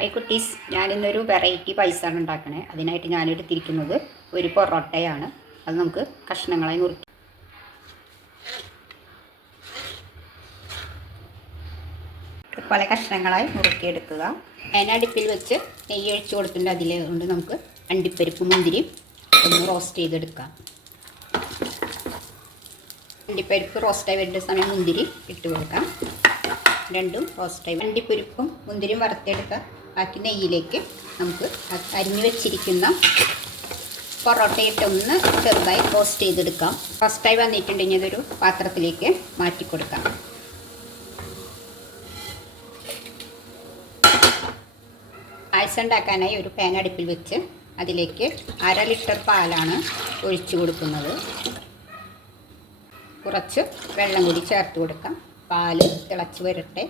Hi കുട്ടീസ്, ഞാനിന്നൊരു variety പായസമാണ് ഉണ്ടാക്കണേ. അതിനായിട്ട് ഞാനെടുത്തിരിക്കുന്നത് ഒരു പൊറോട്ടയാണ്. അത് നമുക്ക് കഷ്ണങ്ങളായി നുറുക്കി പല കഷ്ണങ്ങളായി നുറുക്കിയെടുക്കുക. അടുപ്പിൽ വെച്ച് നെയ്യ് ഒഴിച്ച് കൊടുത്തിട്ടുണ്ട്. അതിലുകൊണ്ട് നമുക്ക് അണ്ടിപ്പരിപ്പ് മുന്തിരി ഒന്ന് റോസ്റ്റ് ചെയ്തെടുക്കാം. അണ്ടിപ്പരിപ്പ് റോസ്റ്റായി വരുന്ന സമയം മുന്തിരി ഇട്ട് കൊടുക്കാം. രണ്ടും റോസ്റ്റായി അണ്ടിപ്പരിപ്പും മുന്തിരിയും വറുത്തെടുക്കുക. ബാക്കി നെയ്യിലേക്ക് നമുക്ക് അരിഞ്ഞു വെച്ചിരിക്കുന്ന പൊറോട്ട ഇട്ടൊന്ന് ചെറുതായി റോസ്റ്റ് ചെയ്തെടുക്കാം. റോസ്റ്റായി വന്നിട്ടുണ്ടെങ്കിൽ ഇതൊരു പാത്രത്തിലേക്ക് മാറ്റി കൊടുക്കാം. പായസം ഉണ്ടാക്കാനായി ഒരു പാൻ അടുപ്പിൽ വെച്ച് അതിലേക്ക് 1/2 ലിറ്റർ പാലാണ് ഒഴിച്ചു കൊടുക്കുന്നത്. കുറച്ച് വെള്ളം കൂടി ചേർത്ത് കൊടുക്കാം. പാല് തിളച്ച് വരട്ടെ.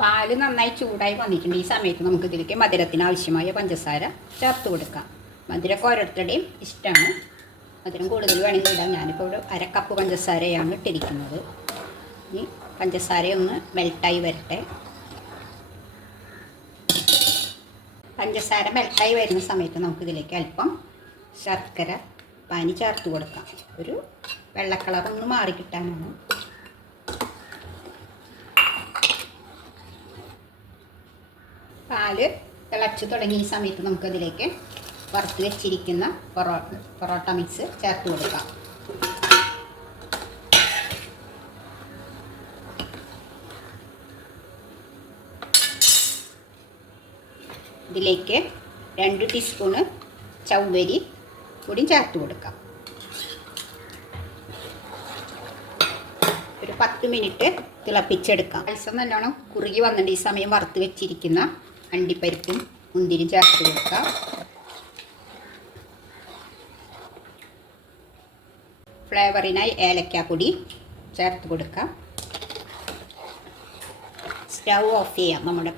പാല് നന്നായി ചൂടായി വന്നിട്ടുണ്ട്. ഈ സമയത്ത് നമുക്ക് ഇതിലേക്ക് മധുരത്തിന് ആവശ്യമായ പഞ്ചസാര ചേർത്ത് കൊടുക്കാം. മധുരമൊക്കെ ഓരോരുത്തരുടെയും ഇഷ്ടമാണ്. മധുരം കൂടുതൽ വേണമെങ്കിൽ ഇടാം. ഞാനിപ്പോൾ ഒരു 1/2 കപ്പ് പഞ്ചസാരയാണ് ഇട്ടിരിക്കുന്നത്. ഇനി പഞ്ചസാരയൊന്ന് മെൽട്ടായി വരട്ടെ. പഞ്ചസാര മെൽട്ടായി വരുന്ന സമയത്ത് നമുക്കിതിലേക്ക് അല്പം ശർക്കര പാനി ചേർത്ത് കൊടുക്കാം. ഒരു വെള്ള കളറൊന്ന് മാറി കിട്ടാനാണ്. പാല് തിളച്ച് തുടങ്ങിയ ഈ സമയത്ത് നമുക്കതിലേക്ക് വറുത്ത് വെച്ചിരിക്കുന്ന പൊറോട്ട മിക്സ് ചേർത്ത് കൊടുക്കാം. ഇതിലേക്ക് 2 ടീസ്പൂണ് ചവ്വരി കൂടി ചേർത്ത് കൊടുക്കാം. ഒരു 10 മിനിറ്റ് തിളപ്പിച്ചെടുക്കാം. പായസം നല്ലോണം കുറുകി വന്നിട്ട് ഈ സമയം വറുത്ത് വെച്ചിരിക്കുന്ന അണ്ടിപ്പരിപ്പും മുന്തിരിയും ചേർത്ത് കൊടുക്കാം. ഫ്ലേവറിനായി ഏലക്കാപ്പൊടി ചേർത്ത് കൊടുക്കാം. സ്റ്റൗ ഓഫ് ചെയ്യാം. നമ്മുടെ